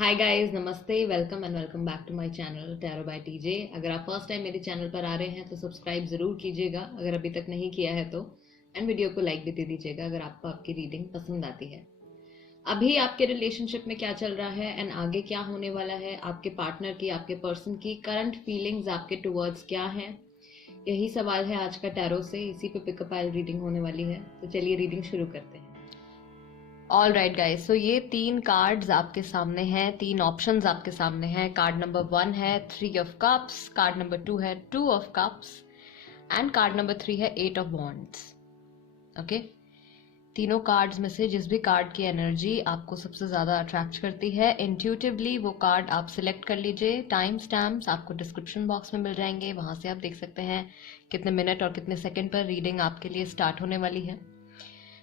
हाय guys, नमस्ते, welcome and welcome back to my channel tarot by TJ. अगर आप first time मेरे channel पर आ रहे हैं तो सब्सक्राइब जरूर कीजिएगा अगर अभी तक नहीं किया है तो। एंड वीडियो को लाइक भी दे दीजिएगा अगर आपको आपकी रीडिंग पसंद आती है। अभी आपके रिलेशनशिप में क्या चल रहा है एंड आगे क्या होने वाला है, आपके पार्टनर की, आपके पर्सन की करंट फीलिंग्स आपके टुवर्ड्स क्या है, यही सवाल है आज का टैरो से। इसी पे पिकअप आइल रीडिंग होने वाली है, तो चलिए रीडिंग शुरू करते हैं। ऑल राइट गाइज, सो ये तीन कार्ड्स आपके सामने हैं, तीन ऑप्शंस आपके सामने हैं। कार्ड नंबर 1 है 3 ऑफ कप्स, कार्ड नंबर 2 है 2 of cups and card number 3 है 8 ऑफ वॉन्ड्स। ओके, तीनों कार्ड्स में से जिस भी कार्ड की एनर्जी आपको सबसे ज्यादा अट्रैक्ट करती है, इंट्यूटिवली वो कार्ड आप सिलेक्ट कर लीजिए। टाइम स्टैम्प्स आपको डिस्क्रिप्शन बॉक्स में मिल जाएंगे, वहां से आप देख सकते हैं कितने मिनट और कितने सेकंड पर रीडिंग आपके लिए स्टार्ट होने वाली है।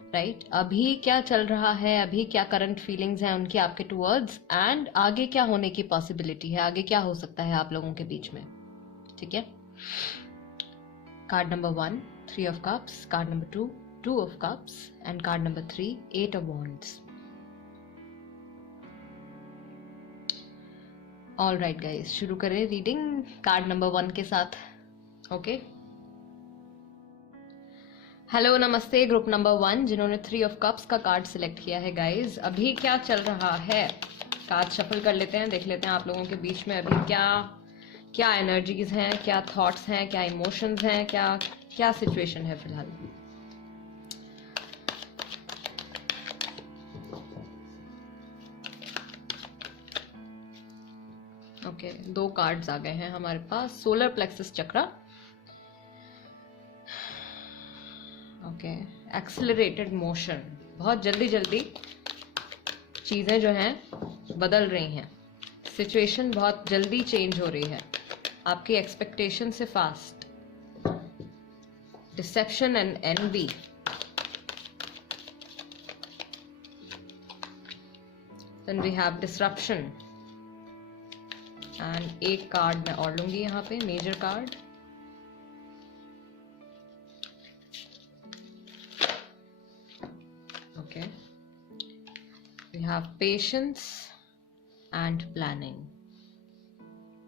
राइट, अभी क्या चल रहा है, अभी क्या करंट फीलिंग्स हैं उनकी आपके टुवर्ड्स, एंड आगे क्या होने की पॉसिबिलिटी है, आगे क्या हो सकता है आप लोगों के बीच में। ठीक है, card number 1 3 of cups, card number 2 2 of cups and card number 3 8 of wands. All right guys, शुरू करें रीडिंग कार्ड नंबर 1 के साथ। ओके, हेलो, नमस्ते ग्रुप नंबर 1 जिन्होंने 3 ऑफ कप्स का कार्ड सिलेक्ट किया है। गाइज, अभी क्या चल रहा है, कार्ड शफल कर लेते हैं, देख लेते हैं आप लोगों के बीच में अभी क्या क्या एनर्जीज हैं, क्या थॉट्स हैं, क्या इमोशंस हैं, क्या क्या सिचुएशन है फिलहाल। ओके, दो कार्ड्स आ गए हैं हमारे पास, सोलर प्लेक्सस चक्रा। ओके, एक्सेलरेटेड मोशन, बहुत जल्दी जल्दी चीजें जो हैं बदल रही हैं, सिचुएशन बहुत जल्दी चेंज हो रही है आपकी एक्सपेक्टेशन से fast. Deception and envy, then we have disruption and एक कार्ड मैं और लूंगी यहाँ पे, major card. We have patience and planning.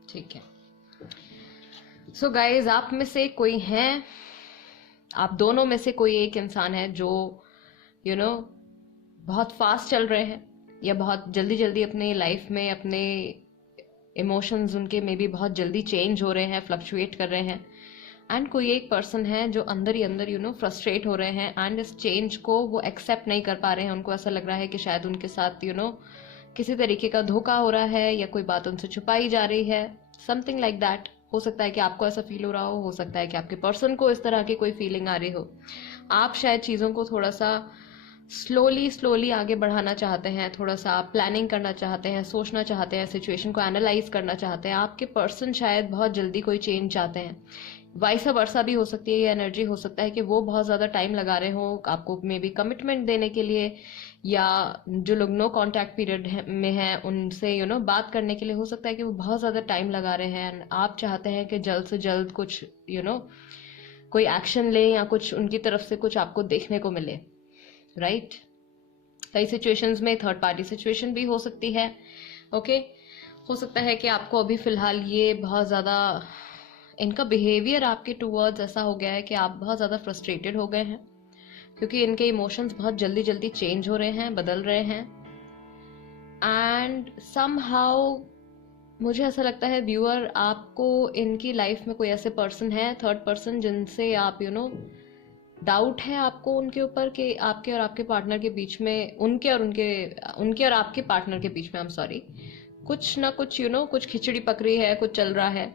ठीक है, सो गाइज, आप में से कोई हैं, आप दोनों में से कोई एक इंसान है जो बहुत फास्ट चल रहे हैं या बहुत जल्दी जल्दी अपने लाइफ में अपने इमोशंस उनके में भी बहुत जल्दी चेंज हो रहे हैं, फ्लक्चुएट कर रहे हैं। एंड कोई एक पर्सन है जो अंदर ही अंदर फ्रस्ट्रेट हो रहे हैं एंड इस चेंज को वो एक्सेप्ट नहीं कर पा रहे हैं। उनको ऐसा लग रहा है कि शायद उनके साथ किसी तरीके का धोखा हो रहा है या कोई बात उनसे छुपाई जा रही है, समथिंग लाइक दैट। हो सकता है कि आपको ऐसा फील हो रहा हो सकता है कि आपके पर्सन को इस तरह की कोई फीलिंग आ रही हो। आप शायद चीज़ों को थोड़ा सा स्लोली आगे बढ़ाना चाहते हैं, थोड़ा सा आप प्लानिंग करना चाहते हैं, सोचना चाहते हैं, सिचुएशन को एनालाइज करना चाहते हैं। आपके पर्सन शायद बहुत जल्दी कोई चेंज चाहते हैं, वाइसा वर्सा भी हो सकती है। ये एनर्जी हो सकता है कि वो बहुत ज़्यादा टाइम लगा रहे हो आपको मे बी कमिटमेंट देने के लिए, या जो लोग नो कांटेक्ट पीरियड में हैं उनसे बात करने के लिए हो सकता है कि वो बहुत ज़्यादा टाइम लगा रहे हैं। एंड आप चाहते हैं कि जल्द से जल्द कुछ कोई एक्शन ले या कुछ उनकी तरफ से कुछ आपको देखने को मिले। राइट, कई सिचुएशंस में थर्ड पार्टी सिचुएशन भी हो सकती है। ओके, हो सकता है कि आपको अभी फिलहाल ये बहुत ज़्यादा इनका बिहेवियर आपके टूवर्ड्स ऐसा हो गया है कि आप बहुत ज़्यादा फ्रस्ट्रेटेड हो गए हैं, क्योंकि इनके इमोशंस बहुत जल्दी जल्दी चेंज हो रहे हैं, बदल रहे हैं। एंड समहाउ मुझे ऐसा लगता है व्यूअर, आपको इनकी लाइफ में कोई ऐसे पर्सन है, थर्ड पर्सन, जिनसे आप डाउट है आपको उनके ऊपर कि आपके और आपके पार्टनर के बीच में, उनके और आपके पार्टनर के बीच में, आई एम सॉरी, कुछ ना कुछ कुछ खिचड़ी पक रही है, कुछ चल रहा है,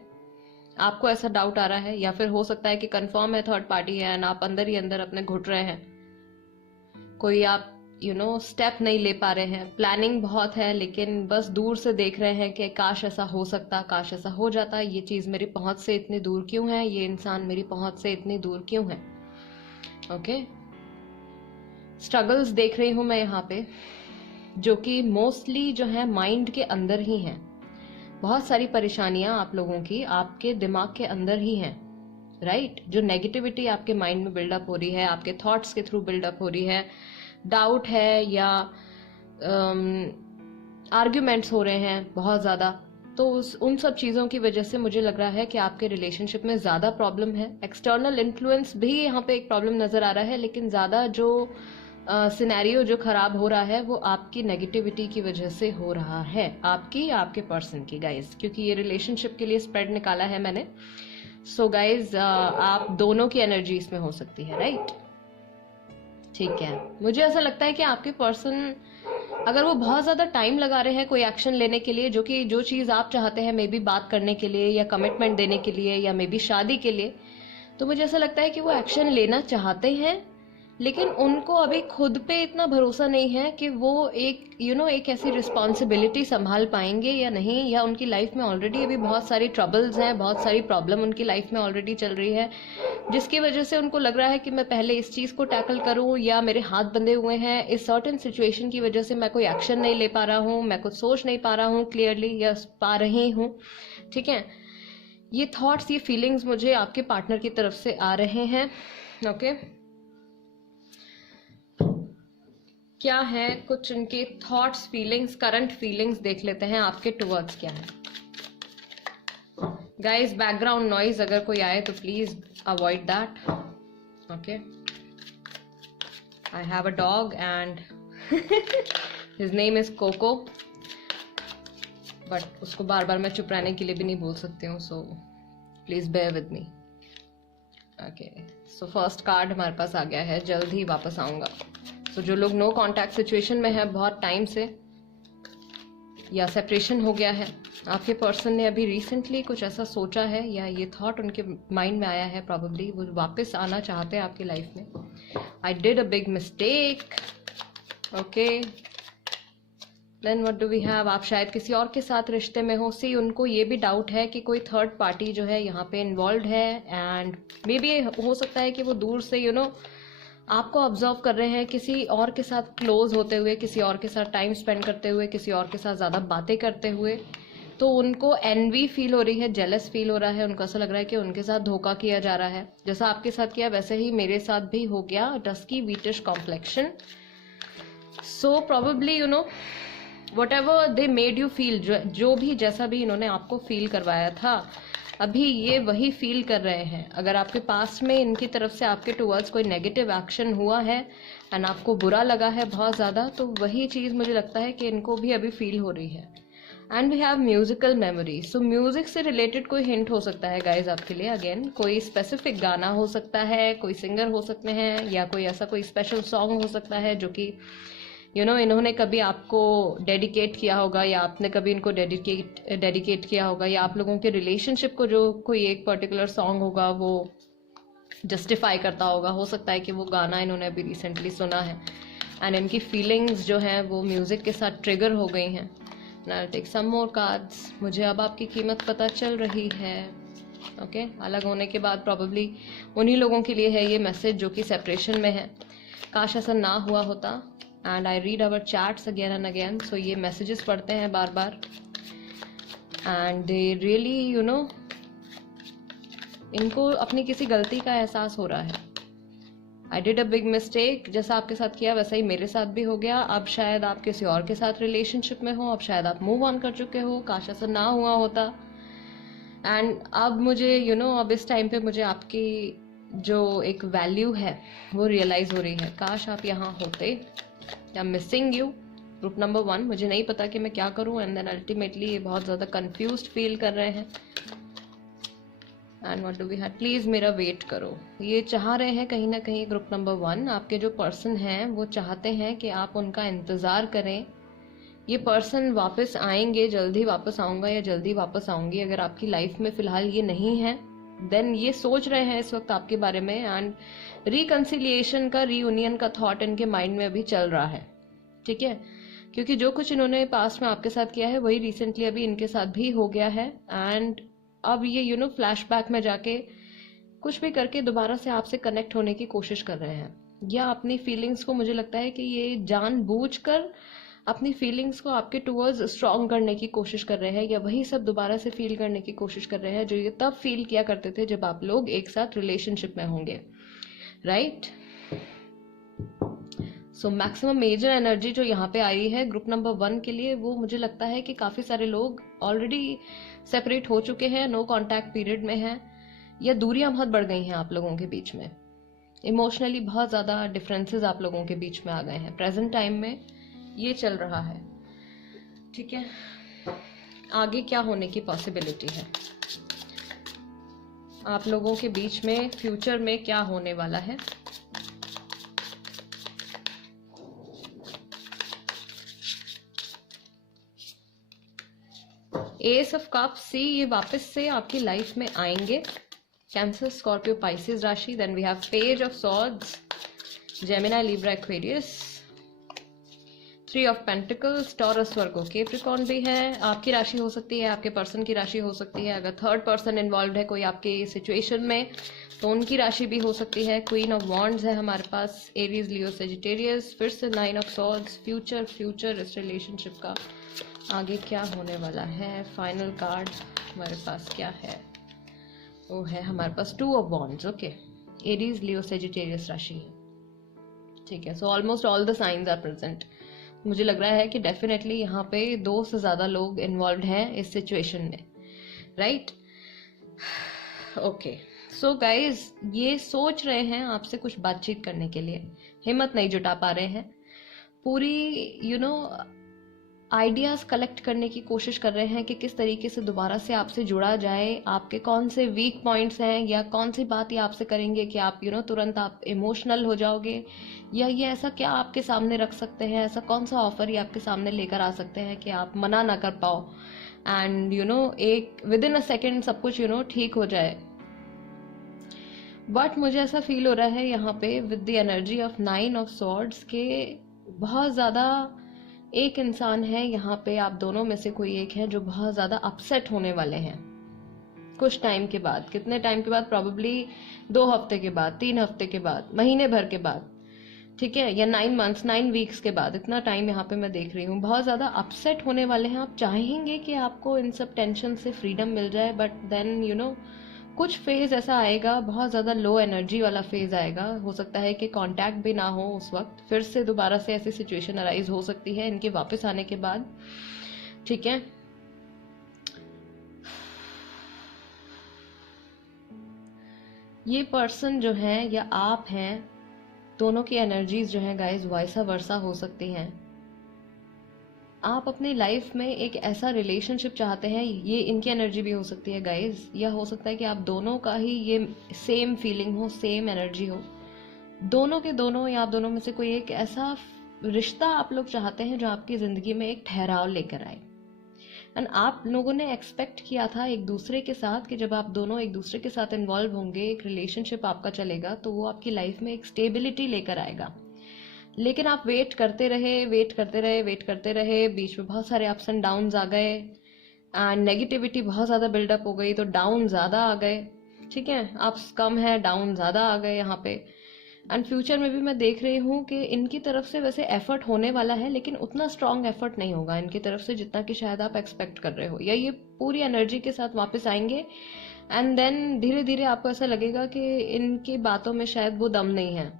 आपको ऐसा डाउट आ रहा है। या फिर हो सकता है कि कंफर्म है थर्ड पार्टी है एंड आप अंदर ही अंदर अपने घुट रहे हैं, कोई आप स्टेप नहीं ले पा रहे हैं। प्लानिंग बहुत है लेकिन बस दूर से देख रहे हैं कि काश ऐसा हो सकता, काश ऐसा हो जाता, ये चीज़ मेरी पहुंच से इतनी दूर क्यों है, ये इंसान मेरी पहुंच से इतनी दूर क्यों है। ओके, स्ट्रगल्स देख रही हूं मैं यहाँ पे, जो कि मोस्टली जो है माइंड के अंदर ही हैं। बहुत सारी परेशानियां आप लोगों की आपके दिमाग के अंदर ही हैं। राइट, जो नेगेटिविटी आपके माइंड में बिल्डअप हो रही है, आपके थॉट्स के थ्रू बिल्डअप हो रही है, डाउट है या आर्ग्यूमेंट्स हो रहे हैं बहुत ज़्यादा, तो उन सब चीज़ों की वजह से मुझे लग रहा है कि आपके रिलेशनशिप में ज़्यादा प्रॉब्लम है। एक्सटर्नल इन्फ्लुएंस भी यहाँ पे एक प्रॉब्लम नज़र आ रहा है, लेकिन ज़्यादा जो सिनेरियो जो खराब हो रहा है वो आपकी नेगेटिविटी की वजह से हो रहा है, आपकी या आपके पर्सन की गाइज, क्योंकि ये रिलेशनशिप के लिए स्प्रेड निकाला है मैंने। सो गाइज आप दोनों की एनर्जी इसमें हो सकती है, राइट? ठीक है, मुझे ऐसा लगता है कि आपके पर्सन अगर वो बहुत ज्यादा टाइम लगा रहे हैं कोई एक्शन लेने के लिए, जो कि जो चीज आप चाहते हैं मे बी बात करने के लिए या कमिटमेंट देने के लिए या मे बी शादी के लिए, तो मुझे ऐसा लगता है कि वो एक्शन लेना चाहते हैं, लेकिन उनको अभी खुद पे इतना भरोसा नहीं है कि वो एक एक ऐसी रिस्पॉन्सिबिलिटी संभाल पाएंगे या नहीं, या उनकी लाइफ में ऑलरेडी अभी बहुत सारी ट्रबल्स हैं, बहुत सारी प्रॉब्लम उनकी लाइफ में ऑलरेडी चल रही है, जिसकी वजह से उनको लग रहा है कि मैं पहले इस चीज़ को टैकल करूं, या मेरे हाथ बंधे हुए हैं इस सर्टेन सिचुएशन की वजह से, मैं कोई एक्शन नहीं ले पा रहा हूं, मैं कुछ सोच नहीं पा रहा हूं क्लियरली या पा रही हूं। ठीक है, ये थॉट्स, ये फीलिंग्स मुझे आपके पार्टनर की तरफ से आ रहे हैं। ओके, क्या है कुछ उनके थॉट्स, फीलिंग्स, करंट फीलिंग्स देख लेते हैं आपके टुवर्ड्स क्या है। गाइस, बैकग्राउंड नॉइज अगर कोई आए तो please avoid that. Okay, I have a dog and his name is Coco, but उसको बार बार मैं चुप रहने के लिए भी नहीं बोल सकती हूँ, so please bear with me. Okay, so first card हमारे पास आ गया है, जल्द ही वापस आऊंगा। तो जो लोग नो कांटेक्ट सिचुएशन में है बहुत टाइम से, या सेपरेशन हो गया है, आपके पर्सन ने अभी रिसेंटली कुछ ऐसा सोचा है या ये थॉट उनके माइंड में आया है, प्रॉब्ली वो वापस आना चाहते हैं आपकी लाइफ में। I did a big mistake. Okay, then what do we have, आप शायद किसी और के साथ रिश्ते में हो। सी, उनको ये भी डाउट है कि कोई थर्ड पार्टी जो है यहाँ पे इन्वॉल्व है, एंड मे बी हो सकता है कि वो दूर से आपको ऑब्जर्व कर रहे हैं किसी और के साथ क्लोज होते हुए, किसी और के साथ टाइम स्पेंड करते हुए, किसी और के साथ ज़्यादा बातें करते हुए। तो उनको एनवी फील हो रही है, जेलस फील हो रहा है, उनको ऐसा लग रहा है कि उनके साथ धोखा किया जा रहा है। जैसा आपके साथ किया वैसे ही मेरे साथ भी हो गया, dusky wheatish complexion. So probably what ever they made you feel, जो भी जैसा भी इन्होंने आपको फील करवाया था, अभी ये वही फील कर रहे हैं। अगर आपके पास में इनकी तरफ से आपके टुवर्ड्स कोई नेगेटिव एक्शन हुआ है एंड आपको बुरा लगा है बहुत ज़्यादा, तो वही चीज़ मुझे लगता है कि इनको भी अभी फील हो रही है। And we have musical memory. So music से रिलेटेड कोई हिंट हो सकता है गाइज आपके लिए। अगेन, कोई स्पेसिफिक गाना हो सकता है, कोई सिंगर हो सकते हैं, या कोई ऐसा कोई स्पेशल सॉन्ग हो सकता है जो कि इन्होंने कभी आपको डेडिकेट किया होगा, या आपने कभी इनको डेडिकेट किया होगा, या आप लोगों के रिलेशनशिप को जो कोई एक पर्टिकुलर सॉन्ग होगा वो जस्टिफाई करता होगा। हो सकता है कि वो गाना इन्होंने अभी रिसेंटली सुना है एंड इनकी फीलिंग्स जो हैं वो म्यूजिक के साथ ट्रिगर हो गई हैं। Now take some more cards. मुझे अब आपकी कीमत पता चल रही है। ओके, अलग होने के बाद प्रॉबेबली उन्हीं लोगों के लिए है ये मैसेज जो कि सेपरेशन में है। काश ऐसा ना हुआ होता। And I read our chats again and again. So ये मैसेजेस पढ़ते हैं बार बार एंड दे रियली इनको अपनी किसी गलती का एहसास हो रहा है। आई डिड अ बिग मिस्टेक, जैसा आपके साथ किया वैसा ही मेरे साथ भी हो गया। अब शायद आप किसी और के साथ रिलेशनशिप में हो, अब शायद आप मूव ऑन कर चुके हो, काश ऐसा ना हुआ होता। एंड अब मुझे अब इस टाइम पे मुझे आपकी जो एक वैल्यू है वो रियलाइज हो रही है। काश आप यहाँ होते। I am missing you. Group number 1, मुझे नहीं पता कि मैं क्या करूं, एंड देन अल्टीमेटली ये बहुत ज़्यादा कंफ्यूज्ड फील कर रहे हैं। And what do we have, please मेरा वेट करो। ये चाह रहे हैं कहीं ना कहीं, ग्रुप नंबर 1 आपके जो पर्सन हैं वो चाहते हैं कि आप उनका इंतज़ार करें। ये पर्सन वापस आएंगे, जल्दी वापस आऊँगा या जल्दी वापस आऊँगी। अगर आपकी लाइफ में फ़िलहाल ये नहीं है, देन ये सोच रहे हैं इस वक्त आपके बारे में, एंड रिकन्सिलिएशन का, रीयूनियन का थॉट इनके माइंड में अभी चल रहा है। ठीक है, क्योंकि जो कुछ इन्होंने पास्ट में आपके साथ किया है वही रिसेंटली अभी इनके साथ भी हो गया है। एंड अब ये फ्लैशबैक में जाके कुछ भी करके दोबारा से आपसे कनेक्ट होने की कोशिश कर रहे हैं, या अपनी फीलिंग्स को, मुझे लगता है कि ये जानबूझकर अपनी फीलिंग्स को आपके टुवर्ड्स स्ट्रॉन्ग करने की कोशिश कर रहे हैं, या वही सब दोबारा से फील करने की कोशिश कर रहे हैं जो ये तब फील किया करते थे जब आप लोग एक साथ रिलेशनशिप में होंगे, right? So maximum major energy जो यहाँ पे आई है ग्रुप नंबर 1 के लिए, वो मुझे लगता है कि काफ़ी सारे लोग ऑलरेडी सेपरेट हो चुके हैं, नो कांटेक्ट पीरियड में हैं, या दूरियां बहुत बढ़ गई हैं आप लोगों के बीच में। इमोशनली बहुत ज़्यादा डिफरेंसेस आप लोगों के बीच में आ गए हैं। प्रेजेंट टाइम में ये चल रहा है, ठीक है। आगे क्या होने की पॉसिबिलिटी है आप लोगों के बीच में, फ्यूचर में क्या होने वाला है। एस ऑफ कप्स सी, ये वापस से आपकी लाइफ में आएंगे। कैंसर, स्कॉर्पियो, पाइसेस राशि। Then we have page of swords, Gemini, Libra, Aquarius. 3 of pentacles, Taurus, Virgo, Capricorn भी है। आपकी राशि हो सकती है, आपके पर्सन की राशि हो सकती है। अगर थर्ड पर्सन इन्वॉल्व है कोई आपके सिचुएशन में तो उनकी राशि भी हो सकती है। क्वीन ऑफ वॉन्ड्स है हमारे पास, एरीज, लियो, सेजिटेरियस। फिर से 9 ऑफ सॉर्ड्स, फ्यूचर इस रिलेशनशिप का आगे क्या होने वाला है। फाइनल कार्ड हमारे पास क्या है, वो है हमारे पास 2 of wands. Okay, Aries, Leo, Sagittarius राशि, ठीक है। So almost all the signs are present. मुझे लग रहा है कि डेफिनेटली यहाँ पे 2 से ज़्यादा लोग इन्वॉल्व हैं इस सिचुएशन में, राइट। ओके, सो गाइज, ये सोच रहे हैं आपसे कुछ बातचीत करने के लिए, हिम्मत नहीं जुटा पा रहे हैं। पूरी आइडियाज कलेक्ट करने की कोशिश कर रहे हैं कि किस तरीके से दोबारा से आपसे जुड़ा जाए, आपके कौन से वीक पॉइंट्स हैं, या कौन सी बात ये आपसे करेंगे कि आप तुरंत आप इमोशनल हो जाओगे, या ये ऐसा क्या आपके सामने रख सकते हैं, ऐसा कौन सा ऑफर ये आपके सामने लेकर आ सकते हैं कि आप मना ना कर पाओ, एंड एक विद इन अ सेकेंड सब कुछ ठीक हो जाए। बट मुझे ऐसा फील हो रहा है यहाँ पे with the energy of 9 of swords के बहुत ज़्यादा एक इंसान है यहाँ पे, आप दोनों में से कोई एक है जो बहुत ज़्यादा अपसेट होने वाले हैं कुछ टाइम के बाद। कितने टाइम के बाद? प्रॉबेबली 2 हफ्ते के बाद, 3 हफ्ते के बाद, महीने भर के बाद, ठीक है, या 9 मंथ्स, 9 वीक्स के बाद। इतना टाइम यहाँ पे मैं देख रही हूँ। बहुत ज़्यादा अपसेट होने वाले हैं। आप चाहेंगे कि आपको इन सब टेंशन से फ्रीडम मिल जाए, बट देन कुछ फेज ऐसा आएगा, बहुत ज़्यादा लो एनर्जी वाला फेज आएगा। हो सकता है कि कांटेक्ट भी ना हो उस वक्त, फिर से दोबारा से ऐसी सिचुएशन अराइज हो सकती है इनके वापस आने के बाद, ठीक है। ये पर्सन जो है या आप हैं, दोनों की एनर्जीज जो है गाइस वाइसा वर्सा हो सकती हैं। आप अपनी लाइफ में एक ऐसा रिलेशनशिप चाहते हैं, ये इनकी एनर्जी भी हो सकती है गाइस, या हो सकता है कि आप दोनों का ही ये सेम फीलिंग हो, सेम एनर्जी हो, दोनों के दोनों, या आप दोनों में से कोई एक ऐसा रिश्ता आप लोग चाहते हैं जो आपकी जिंदगी में एक ठहराव लेकर आए। एंड आप लोगों ने एक्सपेक्ट किया था एक दूसरे के साथ कि जब आप दोनों एक दूसरे के साथ इन्वॉल्व होंगे, एक रिलेशनशिप आपका चलेगा, तो वो आपकी लाइफ में एक स्टेबिलिटी लेकर आएगा। लेकिन आप वेट करते रहे, बीच में बहुत सारे अप्स एंड डाउन्स आ गए, एंड नेगेटिविटी बहुत ज़्यादा बिल्डअप हो गई, तो डाउन ज़्यादा आ गए, ठीक है। अप्स कम है, डाउन ज़्यादा आ गए यहाँ पे। एंड फ्यूचर में भी मैं देख रही हूँ कि इनकी तरफ से वैसे एफर्ट होने वाला है, लेकिन उतना स्ट्रांग एफर्ट नहीं होगा इनकी तरफ से जितना कि शायद आप एक्सपेक्ट कर रहे हो, या ये पूरी एनर्जी के साथ वापस आएंगे, एंड देन धीरे धीरे आपको ऐसा लगेगा कि इनकी बातों में शायद वो दम नहीं है,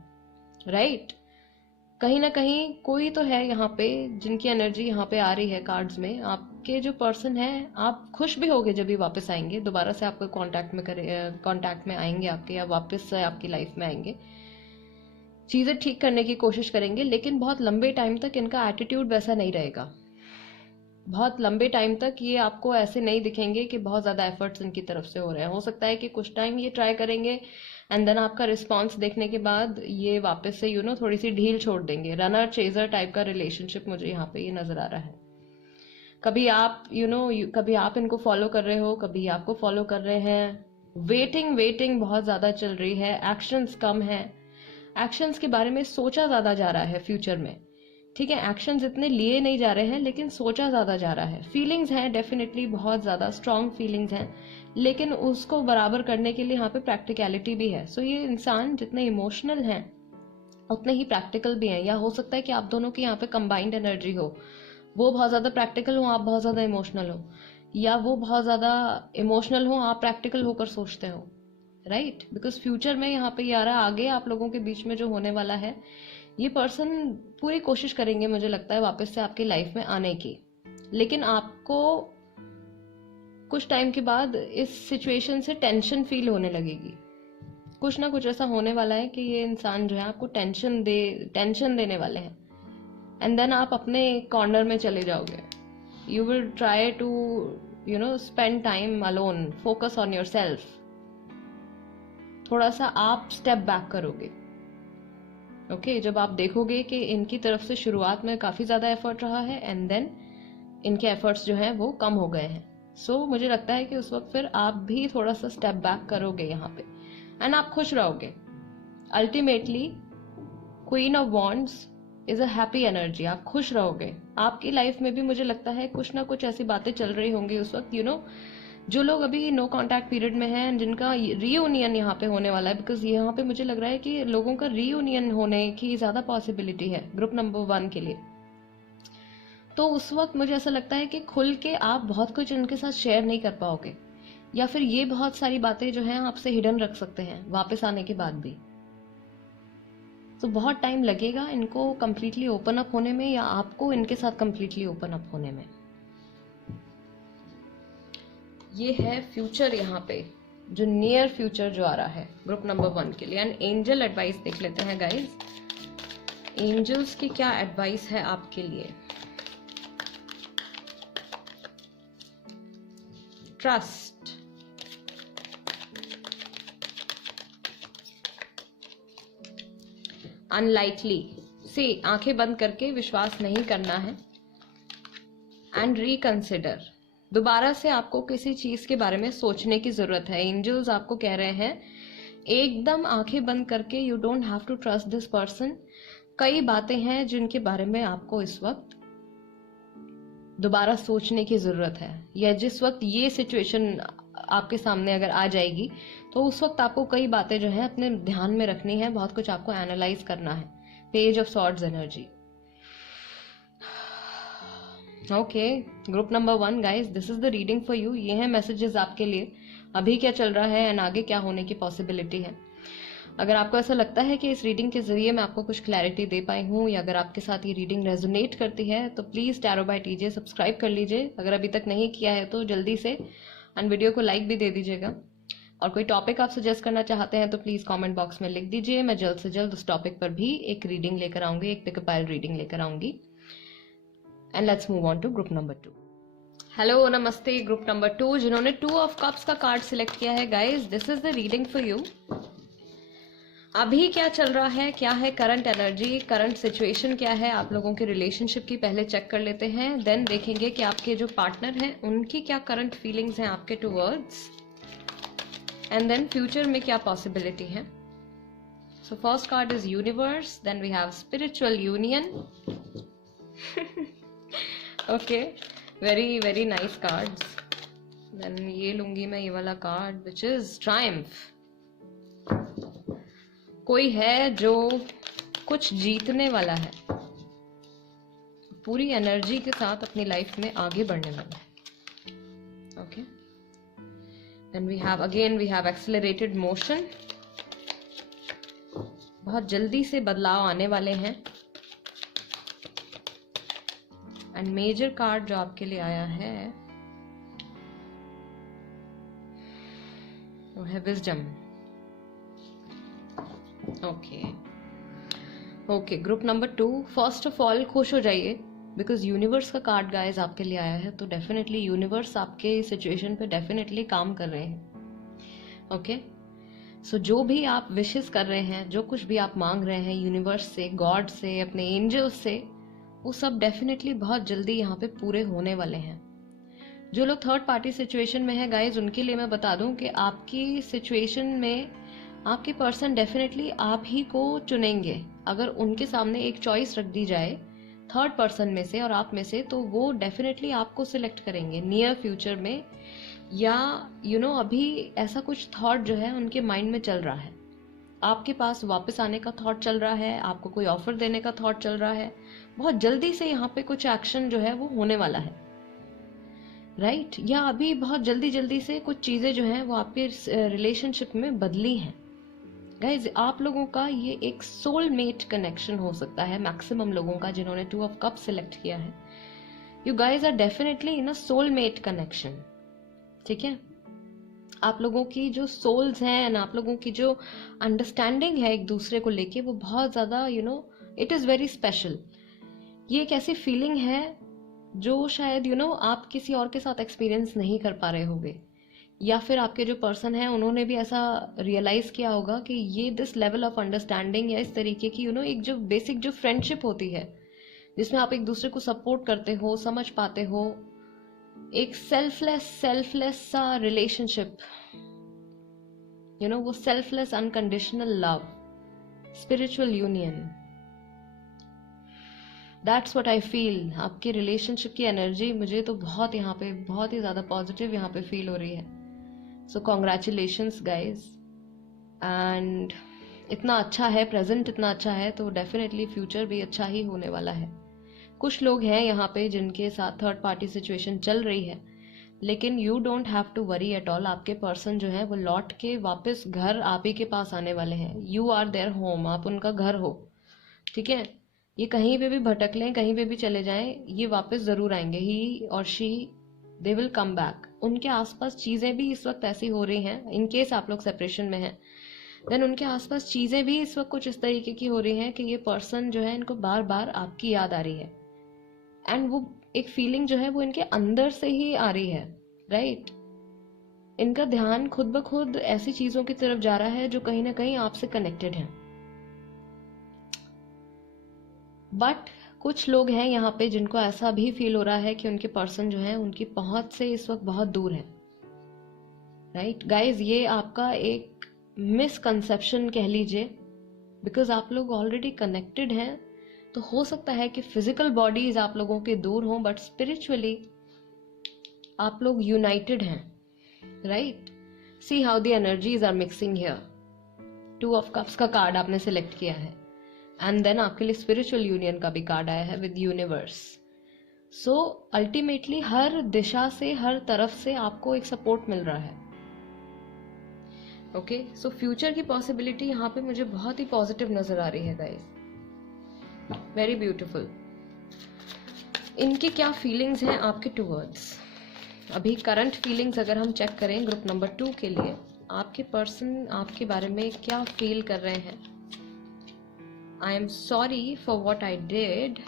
राइट। कहीं ना कहीं कोई तो है यहाँ पे जिनकी एनर्जी यहाँ पे आ रही है कार्ड्स में। आपके जो पर्सन है, आप खुश भी होगे जब भी वापस आएंगे, दोबारा से आपको कांटेक्ट में आएंगे आपके, या वापस से आपकी लाइफ में आएंगे, चीज़ें ठीक करने की कोशिश करेंगे, लेकिन बहुत लंबे टाइम तक इनका एटीट्यूड वैसा नहीं रहेगा। बहुत लंबे टाइम तक ये आपको ऐसे नहीं दिखेंगे कि बहुत ज़्यादा एफर्ट्स इनकी तरफ से हो रहे हैं। हो सकता है कि कुछ टाइम ये ट्राई करेंगे, एंड देन आपका रिस्पॉन्स देखने के बाद ये वापस से थोड़ी सी ढील छोड़ देंगे। रनर चेजर टाइप का रिलेशनशिप मुझे यहाँ पे ये नजर आ रहा है। कभी आप कभी आप इनको फॉलो कर रहे हो, कभी आपको फॉलो कर रहे हैं। वेटिंग बहुत ज़्यादा चल रही है, एक्शंस कम है, एक्शंस के बारे में सोचा ज़्यादा जा रहा है फ्यूचर में, ठीक है। एक्शंस इतने लिए नहीं जा रहे हैं, लेकिन सोचा ज़्यादा जा रहा है। फीलिंग्स हैं, डेफिनेटली बहुत ज़्यादा स्ट्रांग फीलिंग्स हैं, लेकिन उसको बराबर करने के लिए यहाँ पे प्रैक्टिकलिटी भी है। सो ये इंसान जितने इमोशनल हैं उतने ही प्रैक्टिकल भी हैं, या हो सकता है कि आप दोनों की यहाँ पे कंबाइंड एनर्जी हो, वो बहुत ज़्यादा प्रैक्टिकल हो, आप बहुत ज़्यादा इमोशनल हो, या वो बहुत ज़्यादा इमोशनल हो, आप प्रैक्टिकल होकर सोचते हो, राइट। बिकॉज फ्यूचर में यहाँ पे ये आ रहा है, आगे आप लोगों के बीच में जो होने वाला है, ये पर्सन पूरी कोशिश करेंगे मुझे लगता है वापस से आपकी लाइफ में आने की, लेकिन आपको कुछ टाइम के बाद इस सिचुएशन से टेंशन फील होने लगेगी। कुछ ना कुछ ऐसा होने वाला है कि ये इंसान जो है आपको टेंशन देने वाले हैं, एंड देन आप अपने कॉर्नर में चले जाओगे। You will try to spend time alone, focus on yourself. थोड़ा सा आप स्टेप बैक करोगे। ओके, जब आप देखोगे कि इनकी तरफ से शुरुआत में काफी ज्यादा एफर्ट रहा है एंड देन इनके एफर्ट्स जो हैं वो कम हो गए हैं, सो मुझे लगता है कि उस वक्त फिर आप भी थोड़ा सा स्टेप बैक करोगे यहाँ पे, एंड आप खुश रहोगे। Ultimately queen of wands is a happy energy. आप खुश रहोगे। आपकी लाइफ में भी मुझे लगता है कुछ ना कुछ ऐसी बातें चल रही होंगी उस वक्त, जो लोग अभी नो कांटेक्ट पीरियड में हैं, जिनका रीयूनियन यहाँ पे होने वाला है, बिकॉज यहाँ पे मुझे लग रहा है कि लोगों का रीयूनियन होने की ज्यादा पॉसिबिलिटी है ग्रुप नंबर 1 के लिए। तो उस वक्त मुझे ऐसा लगता है कि खुल के आप बहुत कुछ इनके साथ शेयर नहीं कर पाओगे, या फिर ये बहुत सारी बातें जो हैं आपसे हिडन रख सकते हैं वापस आने के बाद भी। तो बहुत टाइम लगेगा इनको कंप्लीटली ओपन अप होने में, या आपको इनके साथ कंप्लीटली ओपन अप होने में। ये है फ्यूचर यहाँ पे, जो नियर फ्यूचर जो आ रहा है ग्रुप नंबर 1 के लिए। एंड एंजल एडवाइस देख लेते हैं गाइस, एंजल्स की क्या एडवाइस है आपके लिए। ट्रस्ट, अनलाइकली से आंखें बंद करके विश्वास नहीं करना है, एंड रिकंसिडर, दोबारा से आपको किसी चीज के बारे में सोचने की जरूरत है। एंजल्स आपको कह रहे हैं एकदम आंखें बंद करके you don't have to trust this person. कई बातें हैं जिनके बारे में आपको इस वक्त दोबारा सोचने की जरूरत है, या जिस वक्त ये सिचुएशन आपके सामने अगर आ जाएगी तो उस वक्त आपको कई बातें जो है अपने ध्यान में रखनी है, बहुत कुछ आपको एनालाइज करना है। Page of swords energy. Okay, group number 1 guys, this is the reading for you. ये है मैसेजेस आपके लिए, अभी क्या चल रहा है एंड आगे क्या होने की पॉसिबिलिटी है। अगर आपको ऐसा लगता है कि इस रीडिंग के जरिए मैं आपको कुछ क्लैरिटी दे पाई हूँ, या अगर आपके साथ ये रीडिंग रेजोनेट करती है, तो please tarot by TJ subscribe कर लीजिए अगर अभी तक नहीं किया है तो जल्दी से, एंड वीडियो को लाइक भी दे दीजिएगा। और कोई टॉपिक आप सजेस्ट करना चाहते हैं तो प्लीज कमेंट बॉक्स में लिख दीजिए। मैं जल्द से जल्द उस टॉपिक पर भी एक रीडिंग लेकर आऊंगी, एक पिकअपाइल रीडिंग लेकर आऊंगी। And let's move on to group number 2। Hello, नमस्ते ग्रुप नंबर 2, जिन्होंने 2 ऑफ कप्स का कार्ड सिलेक्ट किया है guys, this is the reading for you. अभी क्या चल रहा है, क्या है करंट एनर्जी, करंट सिचुएशन क्या है आप लोगों के रिलेशनशिप की, पहले चेक कर लेते हैं। देन देखेंगे कि आपके जो पार्टनर हैं उनकी क्या करंट फीलिंग्स हैं आपके टुवर्ड्स, एंड देन फ्यूचर में क्या पॉसिबिलिटी है। So first card is universe, then we have spiritual union. Okay, very very nice cards. Then ये लूंगी मैं, ये वाला कार्ड विच इज ट्रायम्फ। कोई है जो कुछ जीतने वाला है, पूरी एनर्जी के साथ अपनी लाइफ में आगे बढ़ने वाला है। Okay, then we have accelerated motion, बहुत जल्दी से बदलाव आने वाले हैं। एंड मेजर कार्ड जो आपके लिए आया है वो है wisdom. Okay, group number 2, first of all खुश हो जाइए बिकॉज यूनिवर्स का कार्ड गाइस आपके लिए आया है, तो डेफिनेटली यूनिवर्स आपके सिचुएशन पे डेफिनेटली काम कर रहे हैं। ओके, सो जो भी आप विशेस कर रहे हैं, जो कुछ भी आप मांग रहे हैं यूनिवर्स से, गॉड से, अपने एंजल्स से, वो सब डेफिनेटली बहुत जल्दी यहाँ पे पूरे होने वाले हैं। जो लोग थर्ड पार्टी सिचुएशन में है गाइस, उनके लिए मैं बता दूं कि आपकी सिचुएशन में आपके पर्सन डेफिनेटली आप ही को चुनेंगे। अगर उनके सामने एक चॉइस रख दी जाए थर्ड पर्सन में से और आप में से, तो वो डेफिनेटली आपको सिलेक्ट करेंगे नियर फ्यूचर में, या अभी ऐसा कुछ थॉट जो है उनके माइंड में चल रहा है। आपके पास वापस आने का थॉट चल रहा है, आपको कोई ऑफर देने का थॉट चल रहा है। बहुत जल्दी से यहाँ पे कुछ एक्शन जो है वो होने वाला है, राइट? या अभी बहुत जल्दी जल्दी से कुछ चीजें जो हैं वो आपके रिलेशनशिप में बदली हैं। गाइज आप लोगों का ये एक सोलमेट कनेक्शन हो सकता है, मैक्सिमम लोगों का जिन्होंने 2 ऑफ कप सिलेक्ट किया है। You guys are definitely in a soulmate connection, ठीक है। आप लोगों की जो सोल्स हैं एंड आप लोगों की जो अंडरस्टैंडिंग है एक दूसरे को लेके, वो बहुत ज़्यादा इट इज़ वेरी स्पेशल। ये एक ऐसी फीलिंग है जो शायद आप किसी और के साथ एक्सपीरियंस नहीं कर पा रहे होगे, या फिर आपके जो पर्सन है उन्होंने भी ऐसा रियलाइज किया होगा कि ये दिस लेवल ऑफ अंडरस्टैंडिंग या इस तरीके की एक जो बेसिक जो फ्रेंडशिप होती है जिसमें आप एक दूसरे को सपोर्ट करते हो, समझ पाते हो, एक सेल्फलेस सा रिलेशनशिप, वो selfless unconditional love, spiritual union, that's what I feel. आपकी रिलेशनशिप की एनर्जी मुझे तो बहुत यहाँ पे बहुत ही ज़्यादा पॉजिटिव यहाँ पे फील हो रही है। सो कॉन्ग्रेचुलेशंस गाइज, एंड इतना अच्छा है, प्रेजेंट इतना अच्छा है, तो डेफिनेटली फ्यूचर भी अच्छा ही होने वाला है। कुछ लोग हैं यहाँ पे जिनके साथ थर्ड पार्टी सिचुएशन चल रही है, लेकिन you don't have to worry at all. आपके पर्सन जो है वो लौट के वापस घर आप ही के पास आने वाले हैं। यू आर देयर होम, आप उनका घर हो, ठीक है। ये कहीं पे भी भटक लें, कहीं पे भी चले जाएं, ये वापस जरूर आएंगे। ही और she they will come back. उनके आसपास चीजें भी इस वक्त ऐसी हो रही हैं, इन केस आप लोग सेपरेशन में हैं, देन उनके आसपास चीजें भी इस वक्त कुछ इस तरीके की हो रही हैं कि ये पर्सन जो है इनको बार बार आपकी याद आ रही है, एंड वो एक फीलिंग जो है वो इनके अंदर से ही आ रही है, राइट। इनका ध्यान खुद ब खुद ऐसी चीजों की तरफ जा रहा है जो कहीं ना कहीं आपसे कनेक्टेड है। बट कुछ लोग हैं यहाँ पे जिनको ऐसा भी फील हो रहा है कि उनके पर्सन जो है उनकी पहुंच से इस वक्त बहुत दूर है, राइट गाइज। ये आपका एक मिसकंसेप्शन कह लीजिए, बिकॉज आप लोग ऑलरेडी कनेक्टेड हैं, तो हो सकता है कि फिजिकल बॉडीज आप लोगों के दूर हों, बट स्पिरिचुअली आप लोग यूनाइटेड हैं, right. See how the energies are mixing here. 2 of cups का कार्ड आपने सिलेक्ट किया है, एंड देन आपके लिए स्पिरिचुअल यूनियन का भी कार्ड आया है विद यूनिवर्स। सो अल्टीमेटली हर दिशा से, हर तरफ से आपको एक सपोर्ट मिल रहा है, ओके। सो फ्यूचर की पॉसिबिलिटी यहाँ पे मुझे बहुत ही पॉजिटिव नजर आ रही है गाइस, वेरी ब्यूटिफुल। इनकी क्या फीलिंग्स हैं आपके टूवर्ड्स? अभी करंट फीलिंग्स अगर हम चेक करें ग्रुप नंबर 2 के लिए, आपके पर्सन आपके बारे में क्या फील कर रहे हैं? I am sorry for what I did.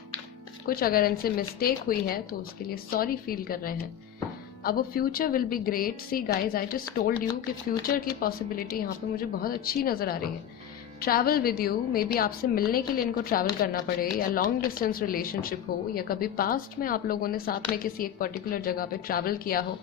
कुछ अगर इनसे मिस्टेक हुई है तो उसके लिए सॉरी फील कर रहे हैं। अब future will be great. See guys, I just told you कि फ्यूचर की पॉसिबिलिटी यहाँ पे मुझे बहुत अच्छी नज़र आ रही है। Travel with you, may be आपसे मिलने के लिए इनको ट्रैवल करना पड़े, या लॉन्ग डिस्टेंस रिलेशनशिप हो, या कभी पास्ट में आप लोगों ने साथ में किसी एक पर्टिकुलर जगह पे ट्रैवल किया हो,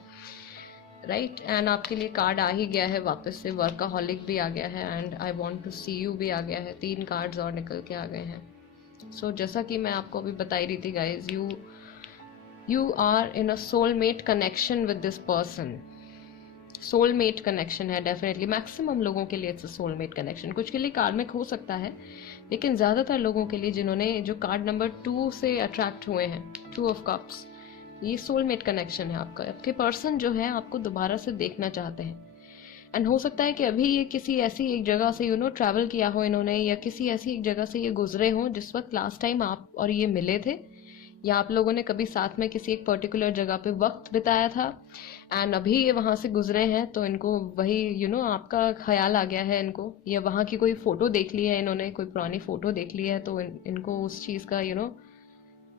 राइट। एंड आपके लिए कार्ड आ ही गया है वापस से, वर्काहॉलिक भी आ गया है, and I want to see you भी आ गया है। 3 कार्ड्स और निकल के आ गए हैं। सो जैसा कि मैं आपको अभी बताई रही थी guys, you are in a soulmate connection with this person. Soulmate connection है डेफिनेटली, मैक्सिमम लोगों के लिए इट्स अ सोलमेट कनेक्शन। कुछ के लिए कार्मिक हो सकता है, लेकिन ज़्यादातर लोगों के लिए जिन्होंने जो कार्ड नंबर 2 से अट्रैक्ट हुए हैं, 2 ऑफ कप्स, ये सोलमेट कनेक्शन है आपका। आपके पर्सन जो है आपको दोबारा से देखना चाहते हैं, एंड हो सकता है कि अभी ये किसी ऐसी एक जगह से ट्रैवल किया हो इन्होंने, या किसी ऐसी एक जगह से ये गुजरे हों जिस वक्त लास्ट टाइम आप और ये मिले थे, या आप लोगों ने कभी साथ में किसी एक पर्टिकुलर जगह पे वक्त बिताया था, एंड अभी ये वहाँ से गुजरे हैं, तो इनको वही आपका ख्याल आ गया है इनको, या वहाँ की कोई फ़ोटो देख ली है इन्होंने, कोई पुरानी फ़ोटो देख ली है, तो इनको उस चीज़ का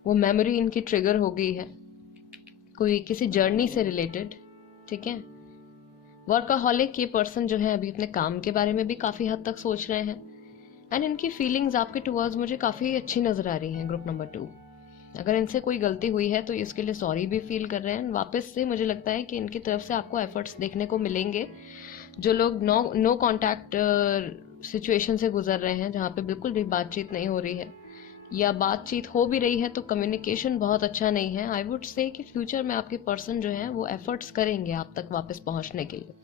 वो मेमोरी इनकी ट्रिगर हो गई है, कोई किसी जर्नी से रिलेटेड, ठीक है। वर्काहॉलिक ये पर्सन जो है अभी अपने काम के बारे में भी काफ़ी हद तक सोच रहे हैं, एंड इनकी फीलिंग्स आपके टुवर्ड्स मुझे काफ़ी अच्छी नज़र आ रही हैं ग्रुप नंबर 2। अगर इनसे कोई गलती हुई है तो इसके लिए सॉरी भी फील कर रहे हैं। वापस से मुझे लगता है कि इनकी तरफ से आपको एफर्ट्स देखने को मिलेंगे। जो लोग नो कांटेक्ट सिचुएशन से गुजर रहे हैं, जहाँ पे बिल्कुल भी बातचीत नहीं हो रही है, या बातचीत हो भी रही है तो कम्युनिकेशन बहुत अच्छा नहीं है, आई वुड से कि फ्यूचर में आपके पर्सन जो है वो एफर्ट्स करेंगे आप तक वापस पहुँचने के लिए,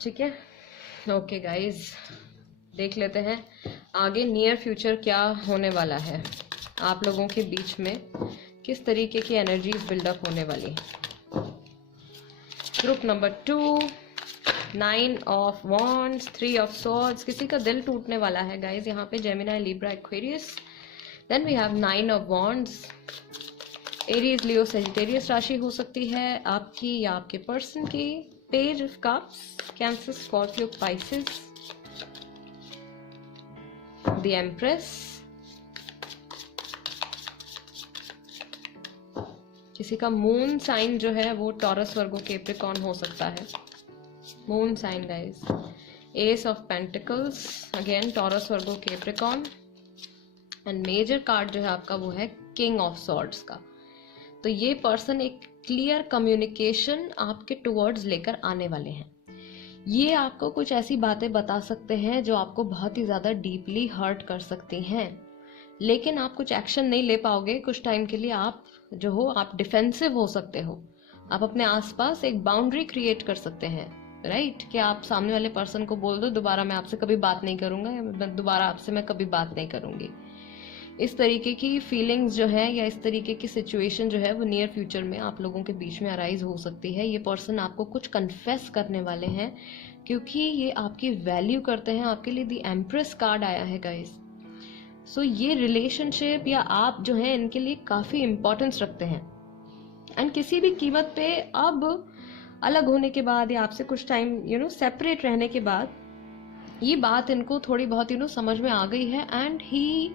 ठीक है। ओके गाइज, देख लेते हैं आगे नियर फ्यूचर क्या होने वाला है। आप लोगों के बीच में किस तरीके की एनर्जीज बिल्डअप होने वाली है। Group number 2, 9 of wands, 3 of swords, किसी का दिल टूटने वाला है गाइज यहाँ पे, Gemini, Libra, Aquarius. Then we have 9 of wands, Aries, Leo, Sagittarius राशि हो सकती है आपकी या आपके पर्सन की। Page of cups, Cancer, Scorpio, Pisces, the empress, किसी का मून साइन जो है वो टॉरस, वर्गो, कैप्रिकॉर्न हो सकता है। Moon sign guys. Ace of pentacles, again Taurus, Virgo, Capricorn. And major card जो है आपका वो है किंग ऑफ सॉर्ड्स का। तो ये पर्सन एक क्लियर कम्युनिकेशन आपके टुवर्ड्स लेकर आने वाले हैं। ये आपको कुछ ऐसी बातें बता सकते हैं जो आपको बहुत ही ज़्यादा डीपली हर्ट कर सकती हैं, लेकिन आप कुछ एक्शन नहीं ले पाओगे। कुछ टाइम के लिए आप जो हो आप डिफेंसिव हो सकते हो। आप अपने आसपास एक बाउंड्री क्रिएट कर सकते हैं, राइट? कि आप सामने वाले पर्सन को बोल दो दोबारा मैं आपसे कभी बात नहीं करूंगा, या दोबारा आपसे मैं कभी बात नहीं करूंगी। इस तरीके की फीलिंग्स जो है या इस तरीके की सिचुएशन जो है वो नियर फ्यूचर में आप लोगों के बीच में अराइज हो सकती है। ये पर्सन आपको कुछ कन्फेस करने वाले हैं क्योंकि ये आपकी वैल्यू करते हैं। आपके लिए द एम्प्रेस कार्ड आया है गाइस। सो ये रिलेशनशिप या आप जो है इनके लिए काफी इंपॉर्टेंस रखते हैं। एंड किसी भी कीमत पे अब अलग होने के बाद या आपसे कुछ टाइम सेपरेट रहने के बाद ये बात इनको थोड़ी बहुत समझ में आ गई है। एंड ही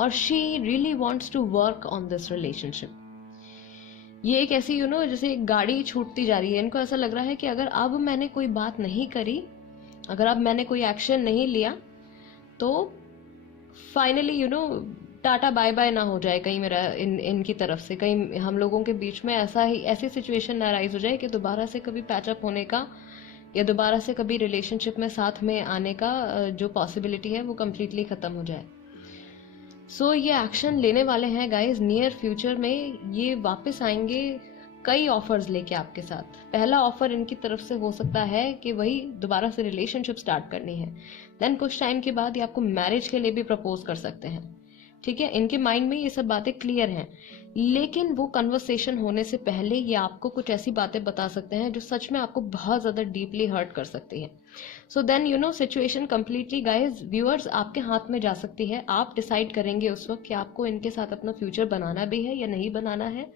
और she really wants to work on this relationship. ये एक ऐसी जैसे एक गाड़ी छूटती जा रही है। इनको ऐसा लग रहा है कि अगर अब मैंने कोई बात नहीं करी, अगर अब मैंने कोई एक्शन नहीं लिया, तो फाइनली टाटा बाय बाय ना हो जाए कहीं मेरा इनकी तरफ से, कहीं हम लोगों के बीच में ऐसी सिचुएशन ना राइज हो जाए कि दोबारा से कभी पैचअप होने का या दोबारा से कभी रिलेशनशिप में साथ में आने का जो पॉसिबिलिटी है वो कम्प्लीटली खत्म हो जाए। सो ये एक्शन लेने वाले हैं गाइस। नियर फ्यूचर में ये वापस आएंगे कई ऑफर्स लेके आपके साथ। पहला ऑफर इनकी तरफ से हो सकता है कि वही दोबारा से रिलेशनशिप स्टार्ट करनी है। देन कुछ टाइम के बाद ये आपको मैरिज के लिए भी प्रपोज कर सकते हैं, ठीक है? इनके माइंड में ये सब बातें क्लियर हैं, लेकिन वो कन्वर्सेशन होने से पहले ये आपको कुछ ऐसी बातें बता सकते हैं जो सच में आपको बहुत ज्यादा डीपली हर्ट कर सकती है। So then situation completely guys viewers आपके हाथ में जा सकती है। आप डिसाइड करेंगे उस वक्त कि आपको इनके साथ अपना फ्यूचर बनाना भी है या नहीं बनाना है,